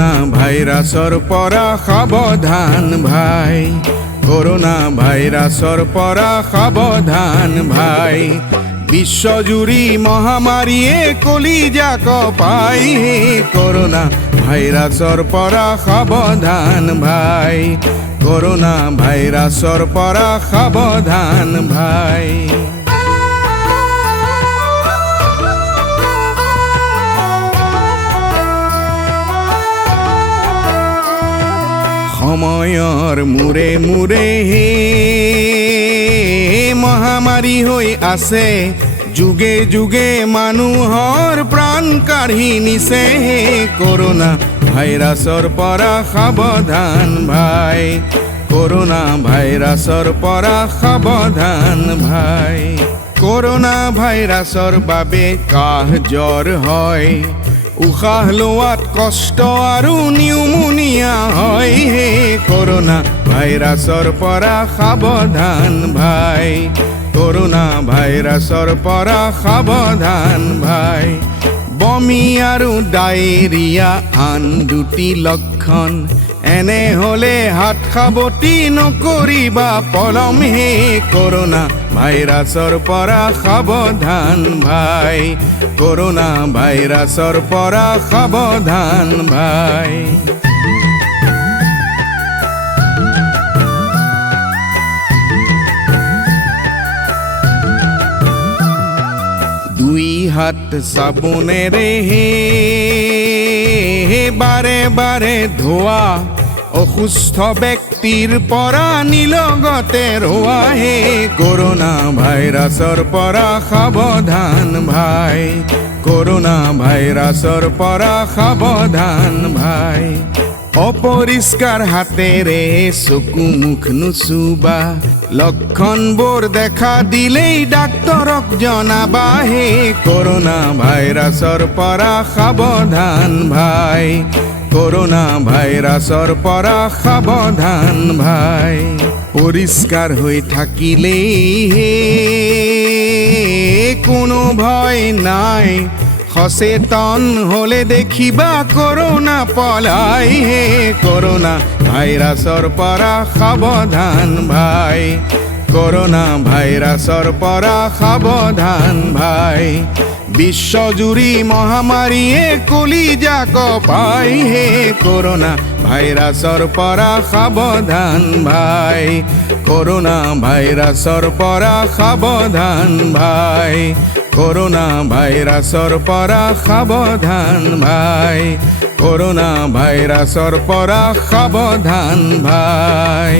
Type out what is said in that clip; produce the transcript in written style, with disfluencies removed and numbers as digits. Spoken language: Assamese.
করোনা ভাইরাসর পরা সাবধান ভাই, করোনা ভাইরাসর পরা সাবধান ভাই। বিশ্বজুড়ি মহামারীয়ে কলিজা কপাই, করোনা ভাইরাসর পরা সাবধান ভাই, করোনা ভাইরাসর পরা সাবধান ভাই। সময়ৰ মূৰে মূৰে হে মহামাৰী হৈ আছে, যুগে যুগে মানুহৰ প্ৰাণ কাঢ়ি নিছে। কৰোনা ভাইৰাছৰ পৰা সাৱধান ভাই, কৰোনা ভাইৰাছৰ পৰা সাৱধান ভাই। কৰোনা ভাইৰাছৰ বাবে কাহ জ্বৰ হয়, উশাহ লোৱাত কষ্ট আৰু নিউমোনিয়া হয়। কৰোনা ভাইৰাছৰ পৰা সাৱধান ভাই, কৰোনা ভাইৰাছৰ পৰা সাৱধান ভাই। বমি আৰু ডায়েৰিয়া আন দুটি লক্ষণ, এনে হলে হাত সাৱটি নকৰিবা পলম। কৰোনা ভাইৰাছৰ পৰা সাৱধান ভাই, কৰোনা ভাইৰাছৰ পৰা সাৱধান ভাই। দুই হাত চাবোনেৰে বাৰে বাৰে ধোৱা, অসুস্থ ব্যক্তিৰ পৰা নিলগতে ৰোৱা। কৰোনা ভাইৰাছৰ পৰা সাৱধান ভাই, কৰোনা ভাইৰাছৰ পৰা সাৱধান ভাই। অপৰিষ্কাৰ হাতেৰে চকু মুখ নুচুবা, লক্ষণবোৰ দেখা দিলেই ডাক্তৰক জনাবা। কৰোনা ভাইৰাছৰ পৰা সাৱধান ভাই, কৰোনা ভাইৰাছৰ পৰা সাৱধান ভাই। পৰিষ্কাৰ হৈ থাকিলেই কোনো ভয় নাই, সচেতন হলে দেখিবা কৰোনা পলাই। কৰোনা ভাইৰাছৰ পৰা সাৱধান ভাই, কৰোনা ভাইৰাছৰ পৰা সাৱধান ভাই। বিশ্বজুৰি মহামাৰীয়ে কলিজা কপাই, কৰোনা ভাইৰাছৰ পৰা সাৱধান ভাই, কৰোনা ভাইৰাছৰ পৰা সাৱধান ভাই, কৰোনা ভাইৰাছৰ পৰা সাৱধান ভাই, কৰোনা ভাইৰাছৰ পৰা সাৱধান ভাই।